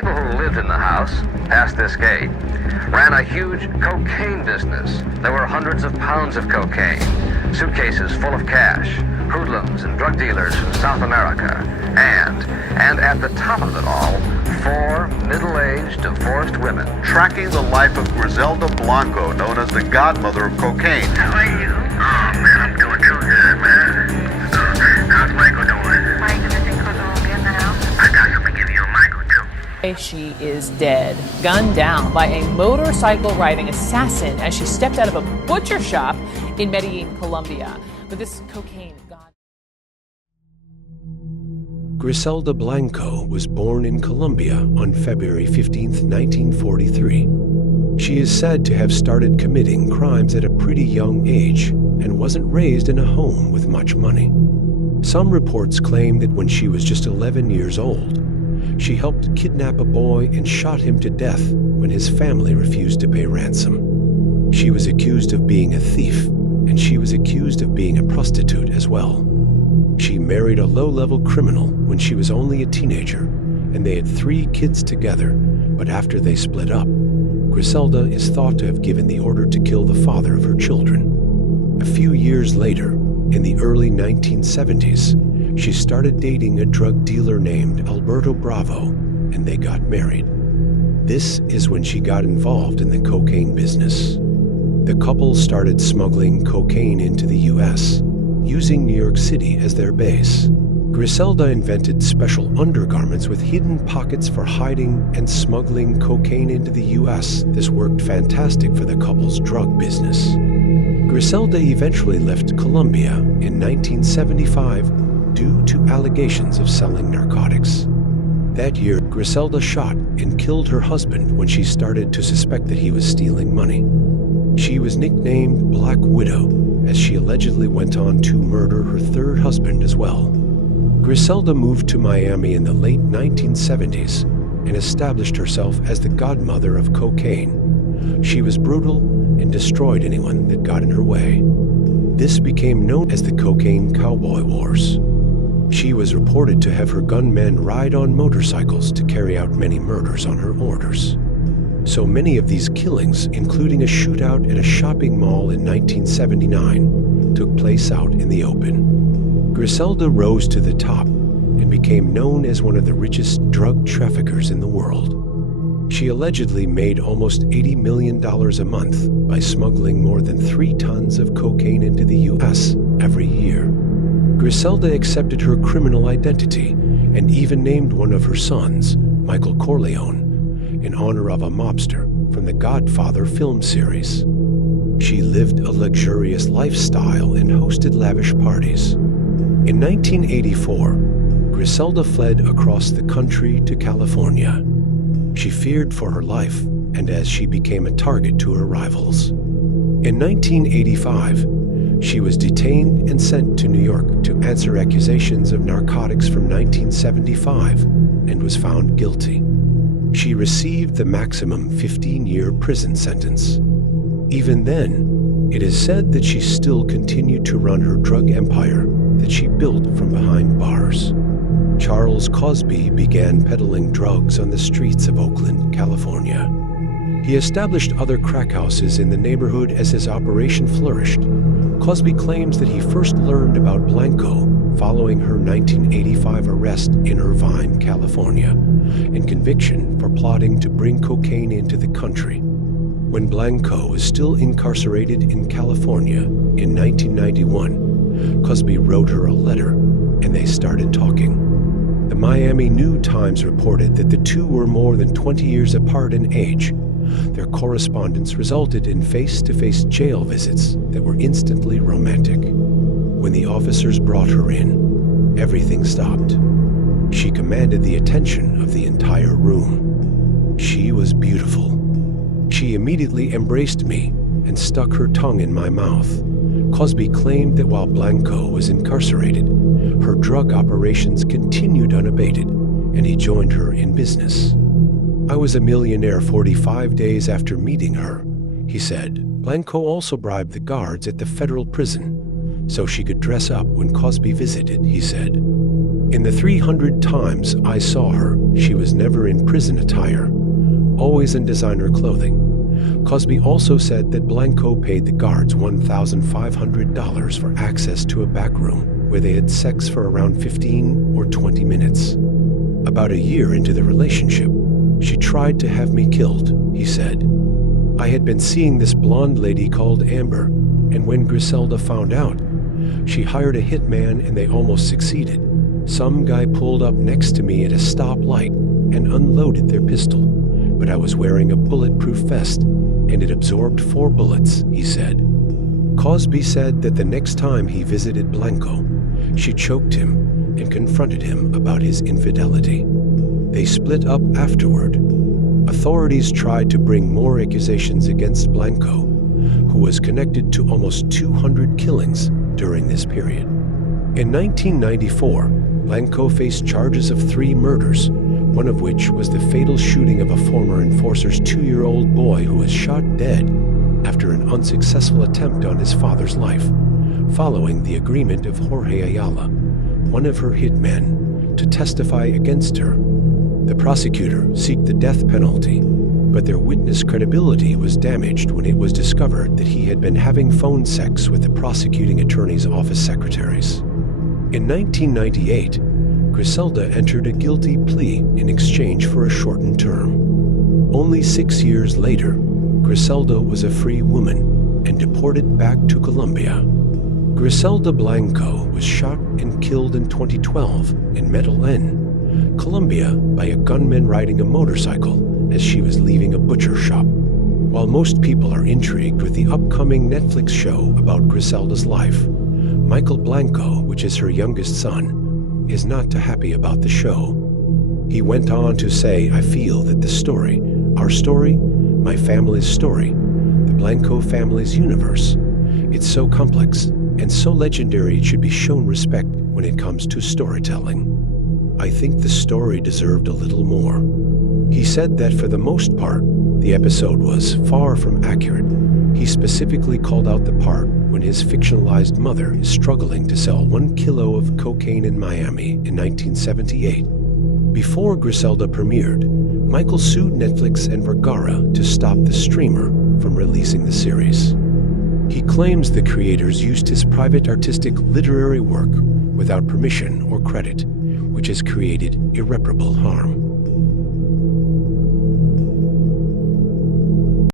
People who lived in the house, past this gate, ran a huge cocaine business. There were hundreds of pounds of cocaine, suitcases full of cash, hoodlums and drug dealers from South America, and at the top of it all, 4 middle-aged divorced women. Tracking the life of Griselda Blanco, known as the godmother of cocaine. How are you? Oh, man, I'm doing too good, man. How's Michael doing? Why are you visiting Colombia now? I got something to give you a Michael, too. She is dead, gunned down by a motorcycle-riding assassin as she stepped out of a butcher shop in Medellin, Colombia. But this cocaine god. Griselda Blanco was born in Colombia on February 15, 1943. She is said to have started committing crimes at a pretty young age and wasn't raised in a home with much money. Some reports claim that when she was just 11 years old, she helped kidnap a boy and shot him to death when his family refused to pay ransom. She was accused of being a thief, and she was accused of being a prostitute as well. She married a low-level criminal when she was only a teenager, and they had 3 kids together, but after they split up, Griselda is thought to have given the order to kill the father of her children. A few years later, in the early 1970s, she started dating a drug dealer named Alberto Bravo, and they got married. This is when she got involved in the cocaine business. The couple started smuggling cocaine into the U.S., using New York City as their base. Griselda invented special undergarments with hidden pockets for hiding and smuggling cocaine into the U.S. This worked fantastic for the couple's drug business. Griselda eventually left Colombia in 1975 due to allegations of selling narcotics. That year, Griselda shot and killed her husband when she started to suspect that he was stealing money. She was nicknamed Black Widow, as she allegedly went on to murder her 3rd husband as well. Griselda moved to Miami in the late 1970s and established herself as the godmother of cocaine. She was brutal and destroyed anyone that got in her way. This became known as the Cocaine Cowboy Wars. She was reported to have her gunmen ride on motorcycles to carry out many murders on her orders. So many of these killings, including a shootout at a shopping mall in 1979, took place out in the open. Griselda rose to the top and became known as one of the richest drug traffickers in the world. She allegedly made almost $80 million a month by smuggling more than 3 tons of cocaine into the U.S. every year. Griselda accepted her criminal identity and even named one of her sons, Michael Corleone, in honor of a mobster from the Godfather film series. She lived a luxurious lifestyle and hosted lavish parties. In 1984, Griselda fled across the country to California. She feared for her life, and as she became a target to her rivals. In 1985, she was detained and sent to New York to answer accusations of narcotics from 1975 and was found guilty. She received the maximum 15-year prison sentence. Even then, it is said that she still continued to run her drug empire that she built from behind bars. Charles Cosby began peddling drugs on the streets of Oakland, California. He established other crack houses in the neighborhood as his operation flourished. Cosby claims that he first learned about Blanco following her 1985 arrest in Irvine, California, and conviction for plotting to bring cocaine into the country. When Blanco was still incarcerated in California in 1991, Cosby wrote her a letter, and they started talking. The Miami New Times reported that the two were more than 20 years apart in age. Their correspondence resulted in face-to-face jail visits that were instantly romantic. When the officers brought her in, everything stopped. She commanded the attention of the entire room. She was beautiful. She immediately embraced me and stuck her tongue in my mouth. Cosby claimed that while Blanco was incarcerated, her drug operations continued unabated, and he joined her in business. I was a millionaire 45 days after meeting her, he said. Blanco also bribed the guards at the federal prison so she could dress up when Cosby visited, he said. In the 300 times I saw her, she was never in prison attire, always in designer clothing. Cosby also said that Blanco paid the guards $1,500 for access to a back room where they had sex for around 15 or 20 minutes. About a year into the relationship, she tried to have me killed, he said. I had been seeing this blonde lady called Amber, and when Griselda found out, she hired a hitman and they almost succeeded. Some guy pulled up next to me at a stoplight and unloaded their pistol, but I was wearing a bulletproof vest and it absorbed 4 bullets, he said. Cosby said that the next time he visited Blanco, she choked him and confronted him about his infidelity. They split up afterward. Authorities tried to bring more accusations against Blanco, who was connected to almost 200 killings during this period. In 1994, Blanco faced charges of 3 murders, one of which was the fatal shooting of a former enforcer's 2-year-old boy who was shot dead after an unsuccessful attempt on his father's life, following the agreement of Jorge Ayala, one of her hitmen, to testify against her. The prosecutor sought the death penalty, but their witness credibility was damaged when it was discovered that he had been having phone sex with the prosecuting attorney's office secretaries. In 1998, Griselda entered a guilty plea in exchange for a shortened term. Only 6 years later, Griselda was a free woman and deported back to Colombia. Griselda Blanco was shot and killed in 2012 in Medellin, Colombia, by a gunman riding a motorcycle as she was leaving a butcher shop. While most people are intrigued with the upcoming Netflix show about Griselda's life, Michael Blanco, which is her youngest son, is not too happy about the show. He went on to say, I feel that the story, our story, my family's story, the Blanco family's universe, it's so complex and so legendary it should be shown respect when it comes to storytelling. I think the story deserved a little more. He said that for the most part, the episode was far from accurate. He specifically called out the part when his fictionalized mother is struggling to sell 1 kilo of cocaine in Miami in 1978. Before Griselda premiered, Michael sued Netflix and Vergara to stop the streamer from releasing the series. He claims the creators used his private artistic literary work without permission or credit, which has created irreparable harm.